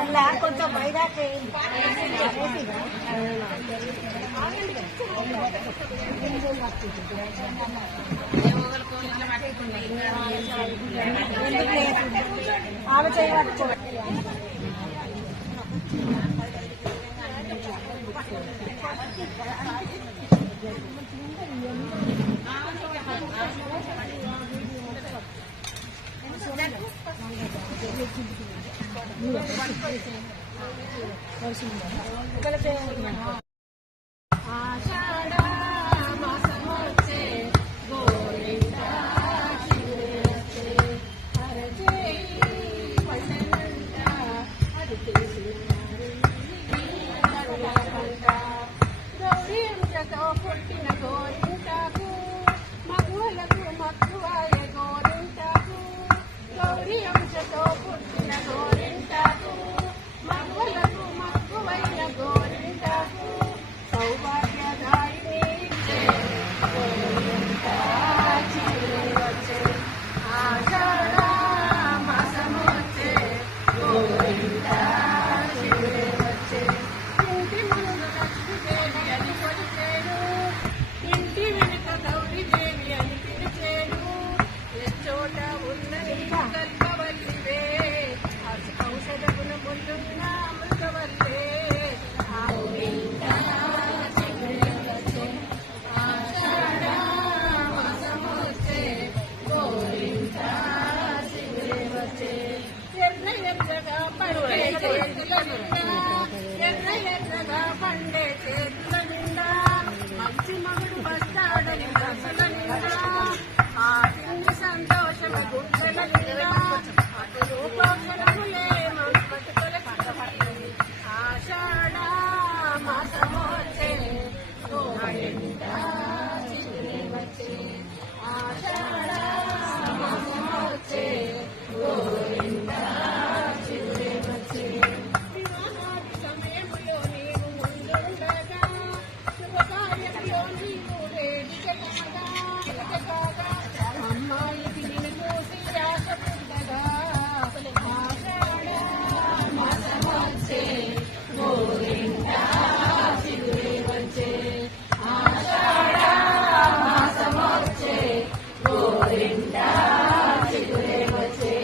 అలా కొంచెం బయట ఆమె చేయవచ్చు. పుట్టిన గోరింటాకు మగువలకు మక్కువాయ గోరింటాకు గౌరీ అంశతో పుట్టిన గోరింటాకు మగువలకు మక్కువైన గోరింటాకు సౌభాగ్యదాయిని వచ్చే ఆషాఢ మాసమొచ్చే గోరింటా వచ్చే ఇంటి ముందు లక్ష్మీదేవి అని కొలిచేను ఇంటి వెనుక గౌరీదేవి అని పిలిచేను ఎచ్చోట ఉన్నది కల్పవల్లివే ఔషధ గుణములున్న అమృతవల్లే ఆషాఢ మాసమొచ్చే గోరింటా శివుడే వచ్చే ఎర్ర ఎర్రగా పండే చేతుల నిండా ఎర్ర ఎర్రగా పండే చేతుల నిండా మంచి మగుడు వస్తాడని దశల నిండా ఆ తిండి సంతోషమ గుండెల నిండా అటు రూపోక్షణములే పట్టుకొల కట్టబడింది ఆషాఢ మాసమొచ్చే గోరింటా శివుడే వచ్చే ఆషాఢ మాసమొచ్చే గోరింటా శివుడే వచ్చే వివాహాది సమయములో నీవు ముందుండగా శుభకార్యంలో నీవు వేదిక కాగా అమ్మాయికి నిన్ను చూసి ఆశ పుట్టగా ఆషాఢ మాసమొచ్చే గోరింటా శివుడే వచ్చే ఆషాఢ మాసమొచ్చే గోరింటా శివుడే వచ్చే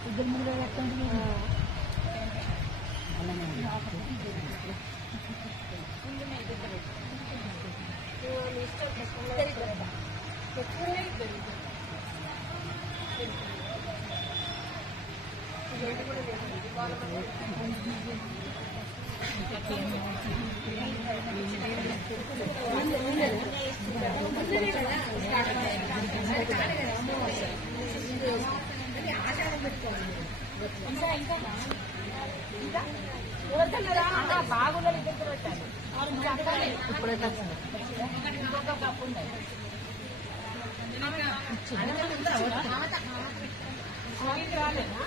ఇద్దరు ముందు బాగుందని దగ్గర పెట్టాలి ఇప్పుడు ఇంకొక కప్పు ఉండాలి రాలేదా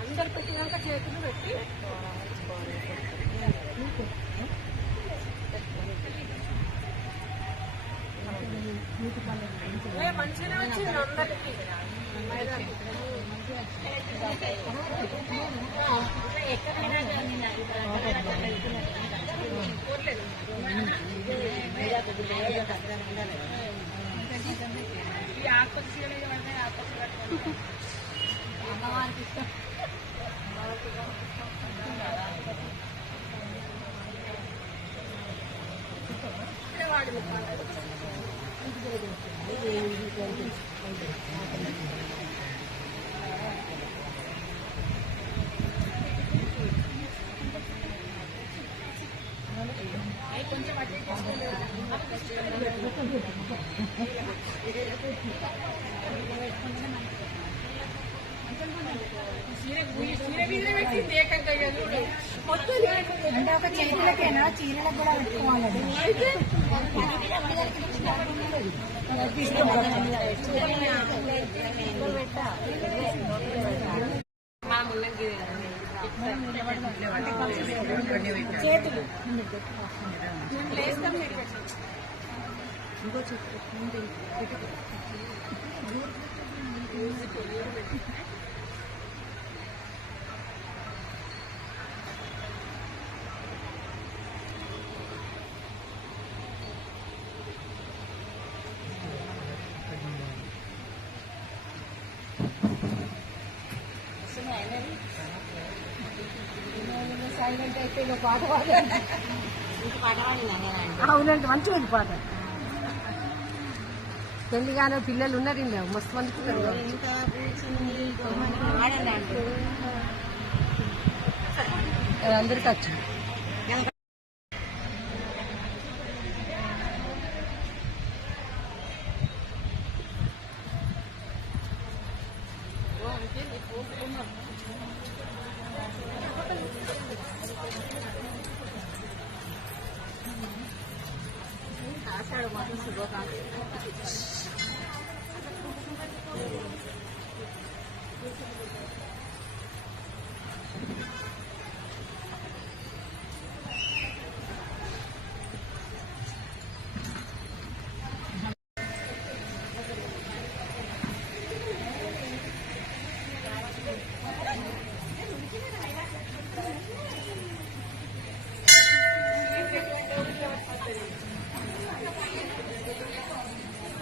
అందరు పెట్టినాక చేతులు పెట్టి మంచిగానే వచ్చింది అందరికి అమ్మవారికి ఇష్టం అంటే ఒక చేతులకేనా చీరలకు కూడా పెట్టుకోవాలండి చేతులు ఇంకో చేతులు సైలెంట్ అయితే పాట అవునండి మంచిగా ఉంది పాట పెళ్లిగానే పిల్లలు ఉన్నారు ఇందా మస్తు మంది పిల్లలు అందరికీ వచ్చింది ఆషాఢ మాసం శుభాకాంక్షలు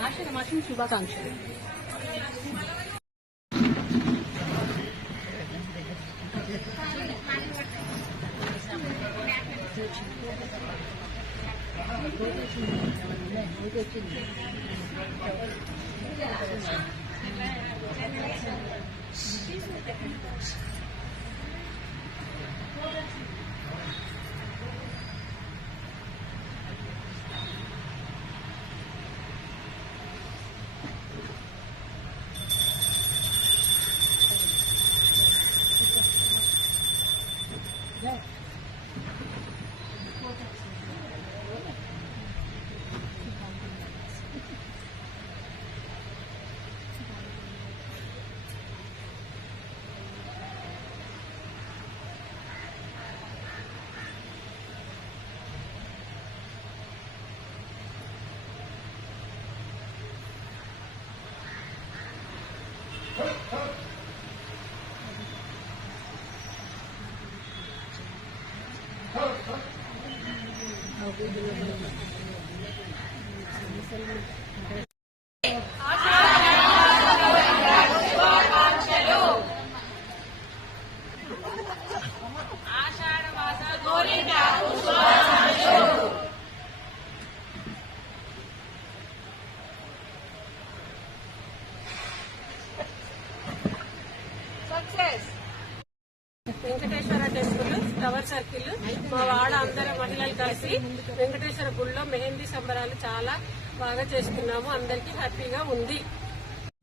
ఆషాఢ మాసం శుభాకాంక్షలు వెంకటేశ్వర టెంపుల్ టవర్ సర్కిల్ మా వాడ అందరం మహిళలు కలిసి వెంకటేశ్వర గుడిలో మెహందీ సంబరాలు చాలా బాగా చేసుకున్నాము. అందరికీ హ్యాపీగా ఉంది.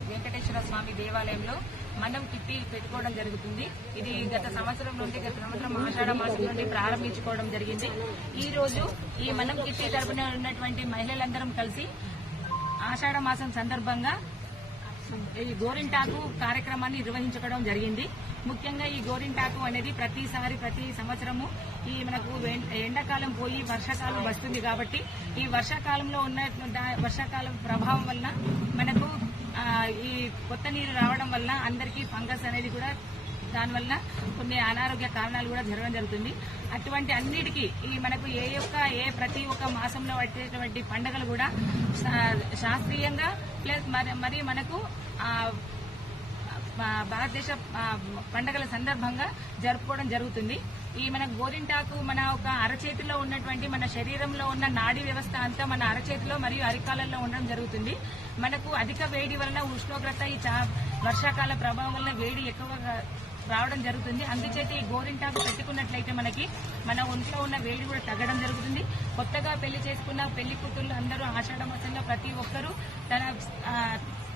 వెంకటేశ్వర స్వామి దేవాలయంలో మనం కిట్టి పెట్టుకోవడం జరుగుతుంది. ఇది గత సంవత్సరం ఆషాఢ మాసం నుండి ప్రారంభించుకోవడం జరిగింది. ఈ రోజు ఈ మనం కిట్టి తరపున ఉన్నటువంటి మహిళలందరం కలిసి ఆషాఢ మాసం సందర్భంగా ఈ గోరింటాకు కార్యక్రమాన్ని నిర్వహించడం జరిగింది. ముఖ్యంగా ఈ గోరింటాకు అనేది ప్రతి సంవత్సరము ఈ మనకు ఎండాకాలం పోయి వర్షాకాలం వస్తుంది కాబట్టి ఈ వర్షాకాలంలో ఉన్న వర్షాకాలం ప్రభావం వల్ల మనకు ఈ కొత్త నీరు రావడం వల్ల అందరికీ ఫంగస్ అనేది కూడా దానివల్ల కొన్ని అనారోగ్య కారణాలు కూడా జరగడం జరుగుతుంది. అటువంటి అన్నిటికీ ఈ మనకు ప్రతి ఒక్క మాసంలో వచ్చేటువంటి పండుగలు కూడా శాస్త్రీయంగా ప్లస్ మరి మనకు భారతదేశ పండుగల సందర్భంగా జరుపుకోవడం జరుగుతుంది. ఈ మన గోరింటాకు మన ఒక అరచేతిలో ఉన్నటువంటి మన శరీరంలో ఉన్న నాడీ వ్యవస్థ అంతా మన అరచేతిలో మరియు అరికాలలో ఉండడం జరుగుతుంది. మనకు అధిక వేడి వలన ఉష్ణోగ్రత ఈ వర్షాకాల ప్రభావం వల్ల వేడి ఎక్కువగా రావడం జరుగుతుంది. అందుచేత ఈ గోరింటాకు పెట్టుకున్నట్లయితే మనకి మన ఒంట్లో ఉన్న వేడి కూడా తగ్గడం జరుగుతుంది. కొత్తగా పెళ్లి చేసుకున్న పెళ్లి కూతుర్లు అందరూ ఆషాఢ మాసంగా ప్రతి ఒక్కరూ తన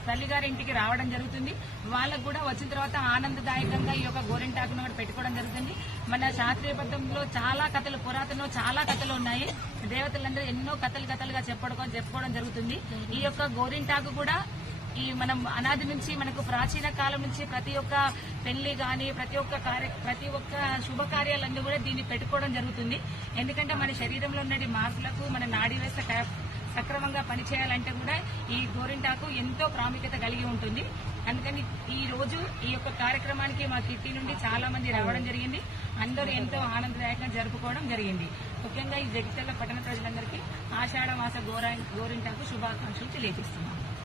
తల్లిగారింటికి రావడం జరుగుతుంది. వాళ్ళకు కూడా వచ్చిన తర్వాత ఆనందదాయకంగా ఈ యొక్క గోరింటాకును కూడా పెట్టుకోవడం జరుగుతుంది. మన శాస్త్రీయబద్ధంలో చాలా కథలు, పురాతనలో చాలా కథలు ఉన్నాయి. దేవతలందరూ ఎన్నో కథలుగా చెప్పుకోవడం జరుగుతుంది. ఈ యొక్క గోరింటాకు కూడా ఈ మనం అనాది నుంచి మనకు ప్రాచీన కాలం నుంచి ప్రతి ఒక్క పెళ్లి గాని ప్రతి ఒక్క శుభకార్యాలన్నీ కూడా దీన్ని పెట్టుకోవడం జరుగుతుంది. ఎందుకంటే మన శరీరంలో ఉన్న మార్పులకు మన నాడీ వ్యవస్థ సక్రమంగా పనిచేయాలంటే కూడా ఈ గోరింటాకు ఎంతో ప్రాముఖ్యత కలిగి ఉంటుంది. అందుకని ఈ రోజు ఈ యొక్క కార్యక్రమానికి మా కిట్టి నుండి చాలా మంది రావడం జరిగింది. అందరూ ఎంతో ఆనందదాయకంగా జరుపుకోవడం జరిగింది. ముఖ్యంగా ఈ జగిత్యాల పట్టణ ప్రజలందరికీ ఆషాఢ మాస గోరింటాకు శుభాకాంక్షలు తెలియజేస్తున్నాం.